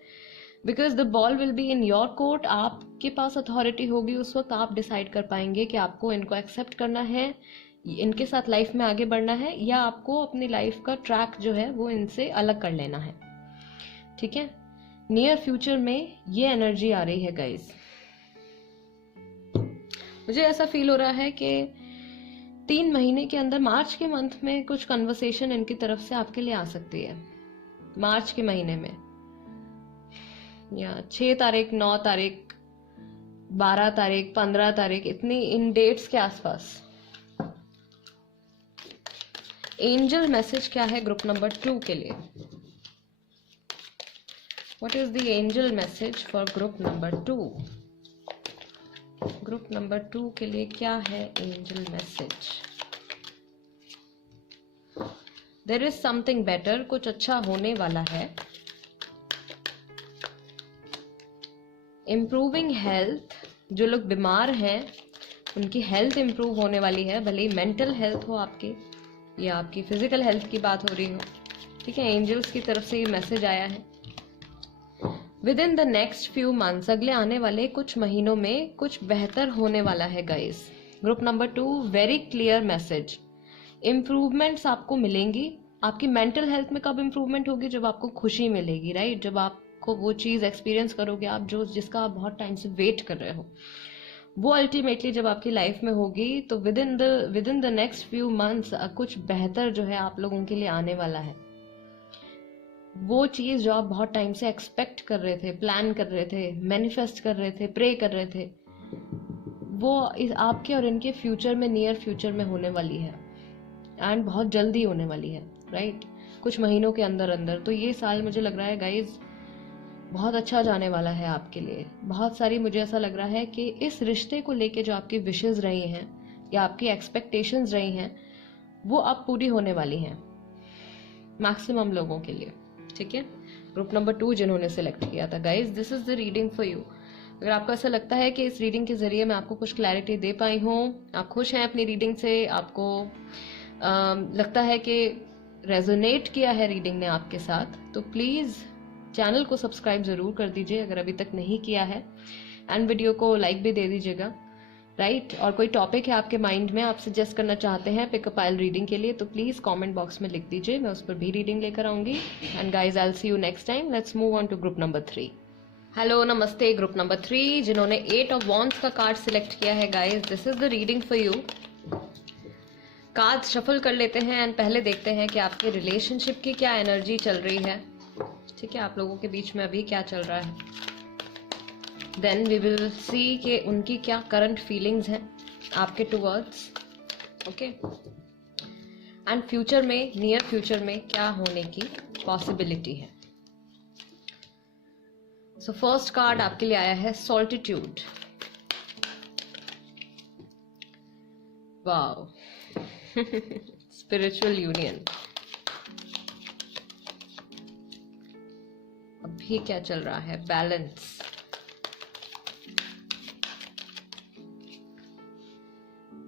because the ball will be in your court. आपके पास अथॉरिटी होगी, उस वक्त आप डिसाइड कर पाएंगे कि आपको इनको एक्सेप्ट करना है, इनके साथ लाइफ में आगे बढ़ना है, या आपको अपनी लाइफ का ट्रैक जो है वो इनसे अलग कर लेना है, ठीक है? नियर फ्यूचर में ये एनर्जी आ रही है गाइस। मुझे ऐसा फील हो रहा है कि 3 महीने के अंदर, मार्च के मंथ में कुछ कन्वर्सेशन इनकी तरफ से आपके लिए आ सकती है। मार्च के महीने में या 6 तारीख, 9 तारीख, 12 तारीख, 15 तारीख, इतनी इन डेट्स के आसपास। एंजल मैसेज क्या है ग्रुप नंबर 2 के लिए? What is the angel message for group number 2? Group number 2 के लिए क्या है angel message? There is something better, कुछ अच्छा होने वाला है। इम्प्रूविंग हेल्थ, जो लोग बीमार हैं उनकी हेल्थ इंप्रूव होने वाली है, भले ही मेंटल हेल्थ हो आपकी या आपकी फिजिकल हेल्थ की बात हो रही हो, ठीक है? एंजल्स की तरफ से ये मैसेज आया है। With in the next few months, अगले आने वाले कुछ महीनों में कुछ बेहतर होने वाला है guys. Group number 2 very clear message. Improvements आपको मिलेंगी। आपकी मेंटल हेल्थ में कब इम्प्रूवमेंट होगी? जब आपको खुशी मिलेगी, राइट? जब आपको वो चीज एक्सपीरियंस करोगे आप जिसका आप बहुत टाइम से वेट कर रहे हो, वो अल्टीमेटली जब आपकी लाइफ में होगी, तो with in the next few months कुछ बेहतर जो है आप लोगों के लिए आने वाला है। वो चीज जो आप बहुत टाइम से एक्सपेक्ट कर रहे थे, प्लान कर रहे थे, मैनिफेस्ट कर रहे थे, प्रे कर रहे थे, वो आपके और इनके फ्यूचर में, नियर फ्यूचर में होने वाली है। एंड बहुत जल्दी होने वाली है, राइट? कुछ महीनों के अंदर अंदर। तो ये साल मुझे लग रहा है गाइज बहुत अच्छा जाने वाला है आपके लिए। बहुत सारी, मुझे ऐसा लग रहा है कि इस रिश्ते को लेके जो आपकी विशेज रही हैं या आपकी एक्सपेक्टेशंस रही हैं वो अब पूरी होने वाली हैं मैक्सिमम लोगों के लिए, ठीक है? ग्रुप नंबर 2 जिन्होंने सिलेक्ट किया था guys, this is the reading for you. अगर आपको ऐसा लगता है कि इस रीडिंग के जरिए मैं आपको कुछ क्लैरिटी दे पाई हूँ, आप खुश हैं अपनी रीडिंग से, आपको लगता है कि रेजोनेट किया है रीडिंग ने आपके साथ, तो प्लीज चैनल को सब्सक्राइब जरूर कर दीजिए अगर अभी तक नहीं किया है, एंड वीडियो को लाइक भी दे दीजिएगा, राइट। और कोई टॉपिक है आपके माइंड में, आप सजेस्ट करना चाहते हैं पिकअप आइल रीडिंग के लिए, तो प्लीज कमेंट बॉक्स में लिख दीजिए, मैं उस पर भी रीडिंग लेकर आऊंगी। And guys, I will see you next time. Let's move on to group number 3। Hello, नमस्ते ग्रुप नंबर 3 जिन्होंने 8 ऑफ वॉन्ड्स का कार्ड सिलेक्ट किया है। Guys, this is the reading for you. Card shuffle कर लेते हैं एंड पहले देखते हैं कि आपके रिलेशनशिप की क्या एनर्जी चल रही है। ठीक है, आप लोगों के बीच में अभी क्या चल रहा है। देन वी विल सी कि उनकी क्या करंट फीलिंग्स हैं आपके टुवर्ड्स, ओके। एंड फ्यूचर में, नियर फ्यूचर में क्या होने की पॉसिबिलिटी है। सो फर्स्ट कार्ड आपके लिए आया है सॉल्टिट्यूड। Wow, spiritual union. अभी क्या चल रहा है, balance.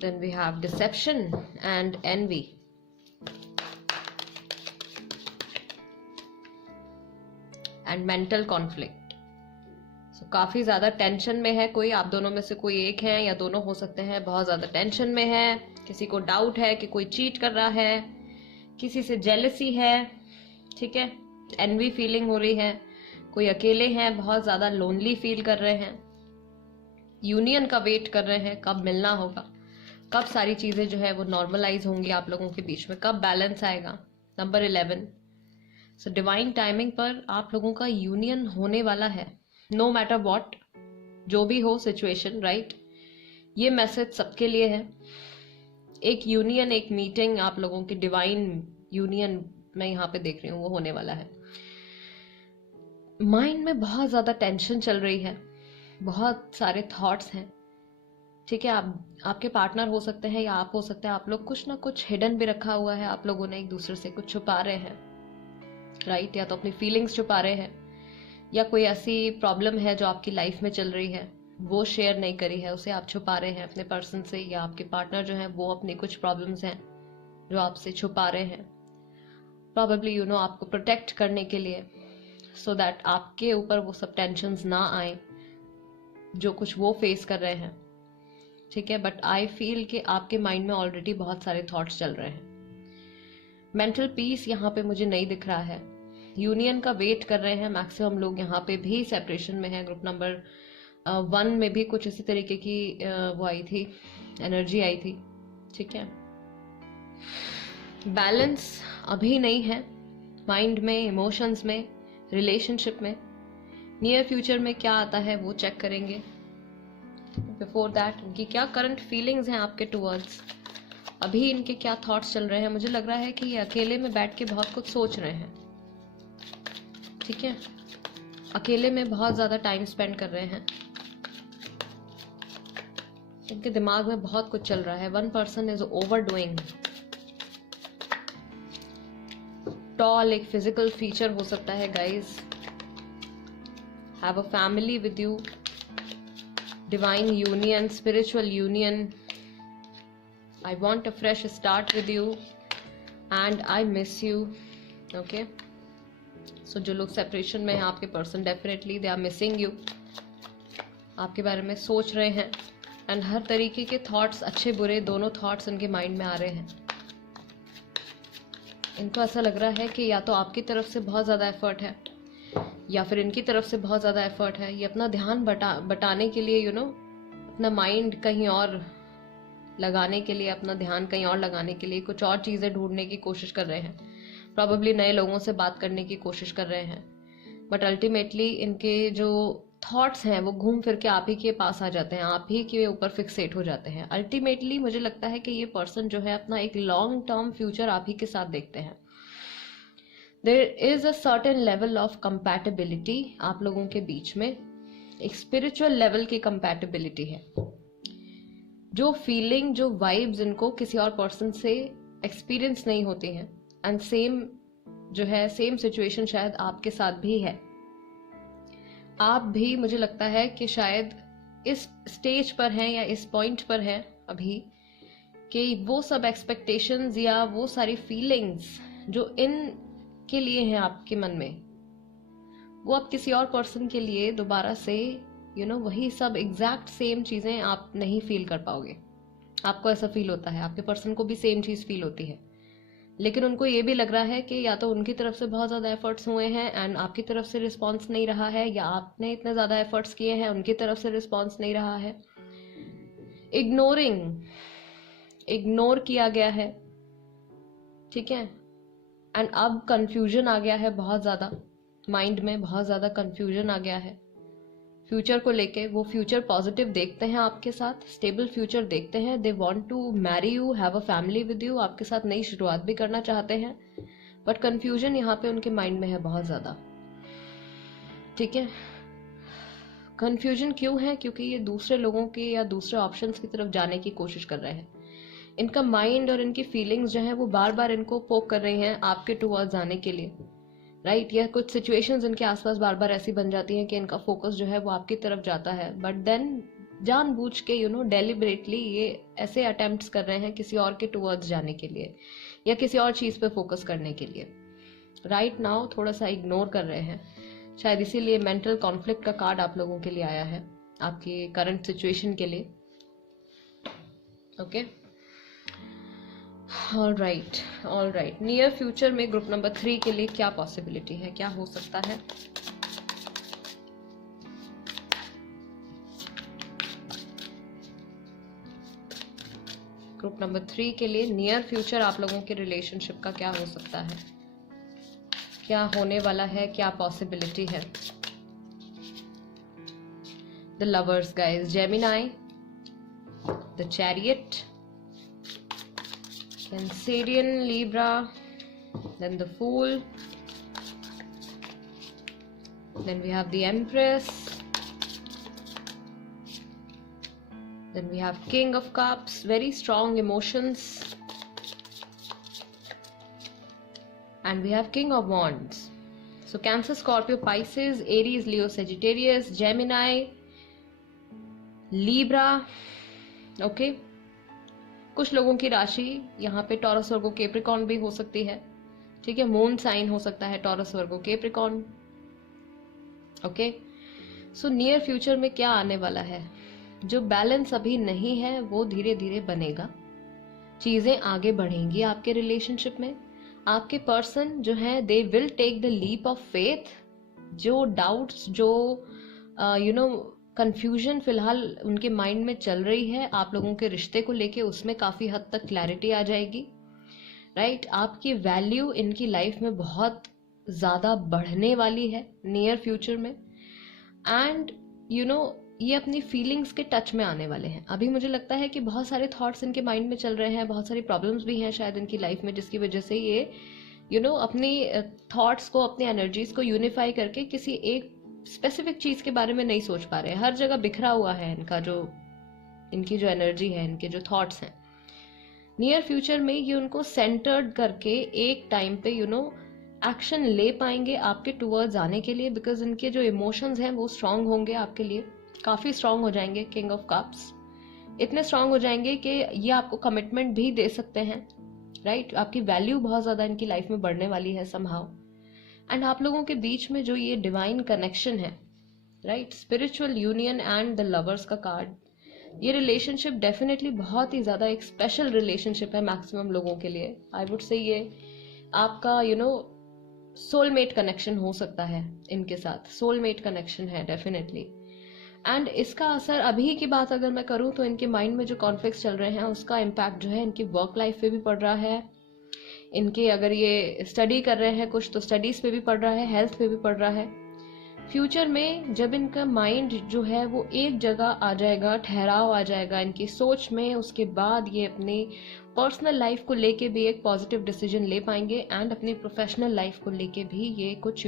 Then we have deception and envy. And mental conflict. So काफी ज्यादा टेंशन में है कोई, आप दोनों में से कोई एक है या दोनों हो सकते हैं, बहुत ज्यादा टेंशन में है। किसी को डाउट है कि कोई चीट कर रहा है, किसी से जेलसी है, ठीक है, एनवी फीलिंग हो रही है, कोई अकेले हैं, बहुत ज्यादा लोनली फील कर रहे हैं, यूनियन का वेट कर रहे हैं, कब मिलना होगा, कब सारी चीजें जो है वो नॉर्मलाइज होंगी आप लोगों के बीच में, कब बैलेंस आएगा। नंबर 11। सो डिवाइन टाइमिंग पर आप लोगों का यूनियन होने वाला है, नो मैटर व्हाट, जो भी हो सिचुएशन, राइट। ये मैसेज सबके लिए है। एक यूनियन, एक मीटिंग आप लोगों की डिवाइन यूनियन मैं यहाँ पे देख रही हूँ, वो होने वाला है। माइंड में बहुत ज्यादा टेंशन चल रही है, बहुत सारे थॉट्स हैं, ठीक है। आपके पार्टनर हो सकते हैं या आप हो सकते हैं, आप लोग कुछ ना कुछ हिडन भी रखा हुआ है, आप लोगों ने एक दूसरे से कुछ छुपा रहे हैं, राइट। या तो अपनी फीलिंग्स छुपा रहे हैं, या कोई ऐसी प्रॉब्लम है जो आपकी लाइफ में चल रही है, वो शेयर नहीं करी है, उसे आप छुपा रहे हैं अपने पर्सन से, या आपके पार्टनर जो है वो अपनी कुछ प्रॉब्लम्स हैं जो आपसे छुपा रहे हैं, प्रॉबेबली यू नो आपको प्रोटेक्ट करने के लिए, सो दैट आपके ऊपर वो सब टेंशंस ना आए जो कुछ वो फेस कर रहे हैं, ठीक है। बट आई फील कि आपके माइंड में ऑलरेडी बहुत सारे थॉट्स चल रहे हैं। मेंटल पीस यहाँ पे मुझे नहीं दिख रहा है, यूनियन का वेट कर रहे हैं। मैक्सिमम लोग यहाँ पे भी सेपरेशन में हैं। ग्रुप नंबर 1 में भी कुछ इसी तरीके की वो आई थी, एनर्जी आई थी, ठीक है। बैलेंस अभी नहीं है माइंड में, इमोशंस में, रिलेशनशिप में। नियर फ्यूचर में क्या आता है वो चेक करेंगे। बिफोर दैट उनकी क्या करंट फीलिंग्स हैं आपके टुवर्ड्स, अभी इनके क्या थॉट्स चल रहे हैं। मुझे लग रहा है कि ये अकेले में बैठ के बहुत कुछ सोच रहे हैं, ठीक है, अकेले में बहुत ज्यादा टाइम स्पेंड कर रहे हैं, इनके दिमाग में बहुत कुछ चल रहा है। One person is overdoing. Tall एक फिजिकल फीचर हो सकता है guys. Have a family with you, divine union, spiritual union. I want a fresh start with you and I miss you, okay. So जो लोग separation में हैं, आपके person definitely they are missing you, आपके बारे में सोच रहे हैं, and हर तरीके के thoughts, अच्छे बुरे दोनों thoughts उनके mind में आ रहे हैं। इनको ऐसा लग रहा है कि या तो आपकी तरफ से बहुत ज़्यादा effort है या फिर इनकी तरफ से बहुत ज़्यादा एफर्ट है। ये अपना ध्यान बटाने के लिए, यू नो, अपना माइंड कहीं और लगाने के लिए, अपना ध्यान कहीं और लगाने के लिए कुछ और चीज़ें ढूंढने की कोशिश कर रहे हैं। प्रॉबेबली नए लोगों से बात करने की कोशिश कर रहे हैं, बट अल्टीमेटली इनके जो थॉट्स हैं वो घूम फिर के आप ही के पास आ जाते हैं, आप ही के ऊपर फिक्सेट हो जाते हैं। अल्टीमेटली मुझे लगता है कि ये पर्सन जो है अपना एक लॉन्ग टर्म फ्यूचर आप ही के साथ देखते हैं। There is a certain level of compatibility आप लोगों के बीच में, एक स्पिरिचुअल लेवल की कंपैटिबिलिटी है। जो फीलिंग, जो वाइब्स इनको किसी और पर्सन से एक्सपीरियंस नहीं होती हैं, एंड सेम जो है, सेम सिचुएशन शायद आपके साथ भी है। आप भी मुझे लगता है कि शायद इस स्टेज पर हैं या इस पॉइंट पर हैं अभी कि वो सब एक्सपेक्टेशंस या वो सारी फीलिंग्स जो इन के लिए हैं आपके मन में, वो आप किसी और पर्सन के लिए दोबारा से वही सब एग्जैक्ट सेम चीजें आप नहीं फील कर पाओगे। आपको ऐसा फील होता है, आपके पर्सन को भी सेम चीज फील होती है, लेकिन उनको ये भी लग रहा है कि या तो उनकी तरफ से बहुत ज़्यादा एफर्ट्स हुए हैं एंड आपकी तरफ से रिस्पॉन्स नहीं रहा है, या आपने इतने ज़्यादा एफर्ट्स किए हैं उनकी तरफ से रिस्पॉन्स नहीं रहा है। इग्नोर किया गया है, ठीक है। एंड अब कंफ्यूजन आ गया है, बहुत ज़्यादा माइंड में बहुत ज़्यादा कंफ्यूजन आ गया है फ्यूचर को लेके। वो फ्यूचर पॉजिटिव देखते हैं आपके साथ, स्टेबल फ्यूचर देखते हैं, they want to marry you, have a family with you, आपके साथ नई शुरुआत भी करना चाहते हैं, बट कंफ्यूजन यहाँ पे उनके माइंड में है बहुत ज़्यादा, ठीक है। कंफ्यूजन क्यों है? क्योंकि ये दूसरे लोगों के या दूसरे ऑप्शंस की तरफ जाने की कोशिश कर रहे हैं। इनका माइंड और इनकी फीलिंग्स जो है वो बार बार इनको पोक कर रही हैं आपके टुवर्ड्स आने के लिए, राइट। या कुछ सिचुएशंस इनके आसपास बार बार ऐसी बन जाती हैं कि इनका फोकस जो है वो आपकी तरफ जाता है, बट देन जानबूझ के डेलिबरेटली ये ऐसे अटेम्प्ट्स कर रहे हैं किसी और के टुवर्ड्स जाने के लिए या किसी और चीज पे फोकस करने के लिए। राइट नाउ थोड़ा सा इग्नोर कर रहे हैं, शायद इसीलिए मेंटल कॉन्फ्लिक्ट का कार्ड आप लोगों के लिए आया है, आपकी करंट सिचुएशन के लिए। Okay, all right. Near future में ग्रुप नंबर 3 के लिए क्या पॉसिबिलिटी है, क्या हो सकता है? ग्रुप नंबर 3 के लिए नियर फ्यूचर आप लोगों के रिलेशनशिप का क्या हो सकता है, क्या होने वाला है, क्या पॉसिबिलिटी है? The lovers guys, Gemini, the chariot, Cancerian, Libra, then the Fool, then we have the Empress, then we have King of Cups, very strong emotions, and we have King of Wands. So Cancer, Scorpio, Pisces, Aries, Leo, Sagittarius, Gemini, Libra, okay। कुछ लोगों की राशि यहाँ पे taurus, Virgo, Capricorn भी हो सकती है, ठीक है। मून साइन हो सकता है Taurus, Virgo, Capricorn, okay. So near future में क्या आने वाला है? जो बैलेंस अभी नहीं है वो धीरे धीरे बनेगा, चीजें आगे बढ़ेंगी आपके रिलेशनशिप में। आपके पर्सन जो है they will take the leap of faith. जो डाउट्स, जो कंफ्यूजन फिलहाल उनके माइंड में चल रही है आप लोगों के रिश्ते को लेके, उसमें काफी हद तक क्लैरिटी आ जाएगी, राइट। आपकी वैल्यू इनकी लाइफ में बहुत ज्यादा बढ़ने वाली है नियर फ्यूचर में, एंड ये अपनी फीलिंग्स के टच में आने वाले हैं। अभी मुझे लगता है कि बहुत सारे थॉट्स इनके माइंड में चल रहे हैं, बहुत सारी प्रॉब्लम्स भी हैं शायद इनकी लाइफ में, जिसकी वजह से ये अपनी थॉट्स को, अपनी एनर्जीज को यूनिफाई करके किसी एक स्पेसिफिक चीज के बारे में नहीं सोच पा रहे हैं। हर जगह बिखरा हुआ है इनकी जो एनर्जी है, इनके जो थॉट्स हैं। नियर फ्यूचर में ये उनको सेंटर्ड करके एक टाइम पे एक्शन ले पाएंगे आपके टुवर्ड्स आने के लिए, बिकॉज इनके जो इमोशंस हैं वो स्ट्रांग होंगे आपके लिए, काफी स्ट्रांग हो जाएंगे। किंग ऑफ कप्स इतने स्ट्रांग हो जाएंगे कि ये आपको कमिटमेंट भी दे सकते हैं, राइट। आपकी वैल्यू बहुत ज्यादा इनकी लाइफ में बढ़ने वाली है समहाउ। एंड आप लोगों के बीच में जो ये डिवाइन कनेक्शन है, right, spiritual union and the lovers का कार्ड, ये रिलेशनशिप डेफिनेटली बहुत ही ज्यादा एक स्पेशल रिलेशनशिप है मैक्सिमम लोगों के लिए। आई वुड से ये आपका सोलमेट कनेक्शन हो सकता है इनके साथ, सोलमेट कनेक्शन है डेफिनेटली। एंड इसका असर, अभी की बात अगर मैं करूँ तो इनके माइंड में जो कॉन्फ्लिक्ट्स चल रहे हैं उसका इम्पैक्ट जो है इनकी वर्क लाइफ पे भी पड़ रहा है, इनके अगर ये स्टडी कर रहे हैं कुछ तो स्टडीज पे भी पड़ रहा है, हेल्थ पे भी पड़ रहा है। फ्यूचर में जब इनका माइंड जो है वो एक जगह आ जाएगा, ठहराव आ जाएगा इनकी सोच में, उसके बाद ये अपनी पर्सनल लाइफ को लेके भी एक पॉजिटिव डिसीजन ले पाएंगे, एंड अपनी प्रोफेशनल लाइफ को लेके भी ये कुछ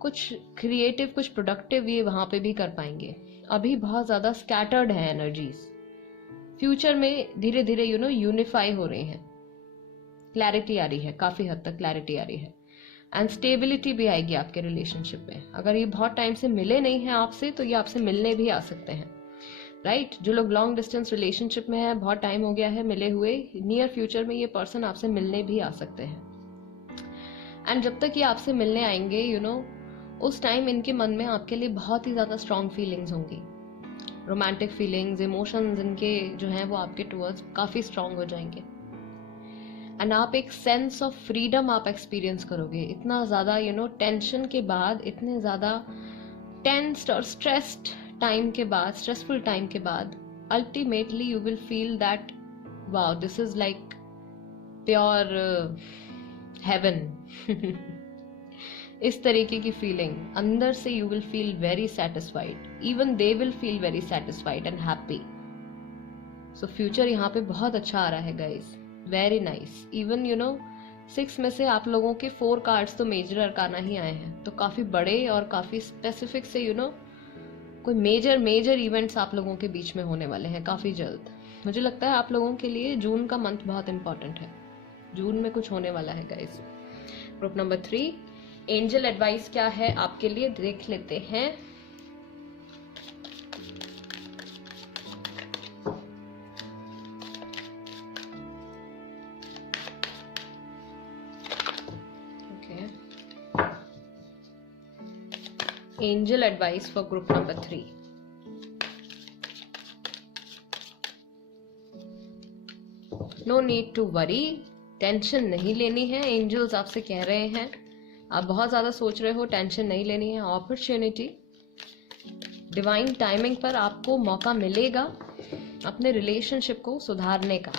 कुछ क्रिएटिव, कुछ प्रोडक्टिव ये वहां पे भी कर पाएंगे। अभी बहुत ज्यादा स्कैटर्ड है एनर्जीज, फ्यूचर में धीरे धीरे यूनिफाई हो रही हैं, क्लैरिटी आ रही है, काफी हद तक क्लैरिटी आ रही है। एंड स्टेबिलिटी भी आएगी आपके रिलेशनशिप में। अगर ये बहुत टाइम से मिले नहीं हैं आपसे तो ये आपसे मिलने भी आ सकते हैं, राइट? जो लोग लॉन्ग डिस्टेंस रिलेशनशिप में है, बहुत टाइम हो गया है मिले हुए, नियर फ्यूचर में ये पर्सन आपसे मिलने भी आ सकते हैं। एंड जब तक ये आपसे मिलने आएंगे उस टाइम इनके मन में आपके लिए बहुत ही ज़्यादा स्ट्रॉन्ग फीलिंग्स होंगी, रोमांटिक फीलिंग्स, इमोशंस इनके जो हैं वो आपके टुवर्ड्स काफ़ी स्ट्रॉन्ग हो जाएंगे। एंड आप एक सेंस ऑफ फ्रीडम आप एक्सपीरियंस करोगे। इतना ज़्यादा टेंशन के बाद, इतने ज़्यादा टेंस्ड और स्ट्रेस्ड टाइम के बाद, स्ट्रेसफुल टाइम के बाद, ultimately you will feel that wow, this is like pure heaven. इस तरीके की फीलिंग अंदर से you will feel very satisfied, even they will feel very satisfied and happy. So future यहाँ पे बहुत अच्छा आ रहा है गाइज, वेरी नाइस। इवन 6 में से आप लोगों के 4 कार्ड्स तो मेजर अरकाना ही आए हैं, तो काफी बड़े और काफी स्पेसिफिक से कोई मेजर इवेंट्स आप लोगों के बीच में होने वाले हैं काफी जल्द। मुझे लगता है आप लोगों के लिए जून का मंथ बहुत इंपॉर्टेंट है, जून में कुछ होने वाला है guys. Group number 3, angel advice क्या है आपके लिए देख लेते हैं। Angel advice for group number 3. No need to worry, tension नहीं लेनी है। एंजल्स आपसे कह रहे हैं आप बहुत ज्यादा सोच रहे हो, टेंशन नहीं लेनी है। अपॉर्चुनिटी, डिवाइन टाइमिंग पर आपको मौका मिलेगा अपने रिलेशनशिप को सुधारने का।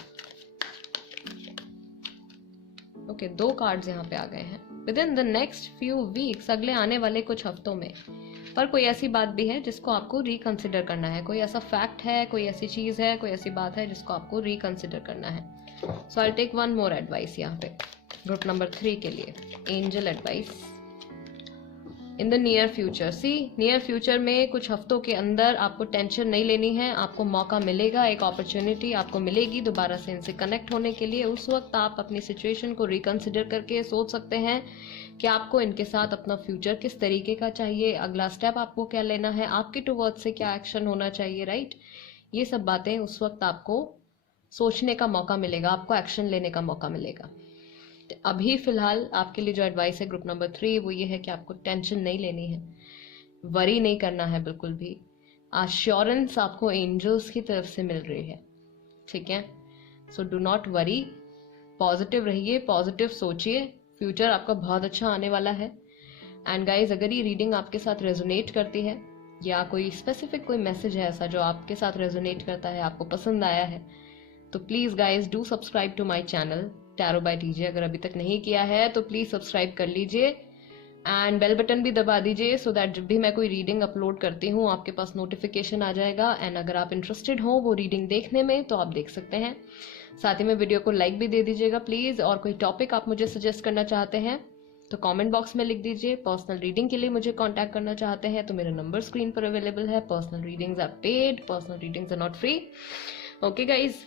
ओके, 2 कार्ड्स यहाँ पे आ गए हैं। With in the next few weeks, अगले आने वाले कुछ हफ्तों में, पर कोई ऐसी बात भी है जिसको आपको रिकंसिडर करना है। कोई ऐसा फैक्ट है, कोई ऐसी चीज है, कोई ऐसी बात है जिसको आपको रिकंसिडर करना है। So I take one more advice यहाँ पे ग्रुप नंबर 3 के लिए। Angel advice in the near future. See, near future में कुछ हफ्तों के अंदर आपको टेंशन नहीं लेनी है। आपको मौका मिलेगा, एक अपॉर्चुनिटी आपको मिलेगी दोबारा से इनसे कनेक्ट होने के लिए। उस वक्त आप अपनी सिचुएशन को रिकंसिडर करके सोच सकते हैं कि आपको इनके साथ अपना फ्यूचर किस तरीके का चाहिए, अगला स्टेप आपको क्या लेना है, आपके टुवर्ड्स से क्या एक्शन होना चाहिए, राइट? ये सब बातें उस वक्त आपको सोचने का मौका मिलेगा, आपको एक्शन लेने का मौका मिलेगा। अभी फिलहाल आपके लिए जो एडवाइस है ग्रुप नंबर 3 वो ये है कि आपको टेंशन नहीं लेनी है, वरी नहीं करना है बिल्कुल भी। अश्योरेंस आपको एंजल्स की तरफ से मिल रही है, ठीक है? So do not worry, positive रहिए, पॉजिटिव सोचिए, फ्यूचर आपका बहुत अच्छा आने वाला है। एंड गाइज, अगर ये रीडिंग आपके साथ रेजोनेट करती है या कोई स्पेसिफिक कोई मैसेज है ऐसा जो आपके साथ रेजोनेट करता है, आपको पसंद आया है, तो please guys do subscribe to my channel tarot by TJ. अगर अभी तक नहीं किया है तो प्लीज सब्सक्राइब कर लीजिए एंड बेल बटन भी दबा दीजिए, सो दैट जब भी मैं कोई रीडिंग अपलोड करती हूँ आपके पास नोटिफिकेशन आ जाएगा। एंड अगर आप इंटरेस्टेड हो वो रीडिंग देखने में तो आप देख सकते हैं। साथ ही में वीडियो को लाइक भी दे दीजिएगा प्लीज। और कोई टॉपिक आप मुझे सजेस्ट करना चाहते हैं तो कमेंट बॉक्स में लिख दीजिए। पर्सनल रीडिंग के लिए मुझे कांटेक्ट करना चाहते हैं तो मेरा नंबर स्क्रीन पर अवेलेबल है। Personal readings are paid, personal readings are not free. Okay guys,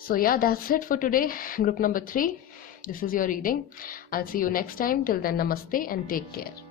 so yeah, that's it for today, group number 3. This is your reading. I'll see you next time. Till then, namaste and take care.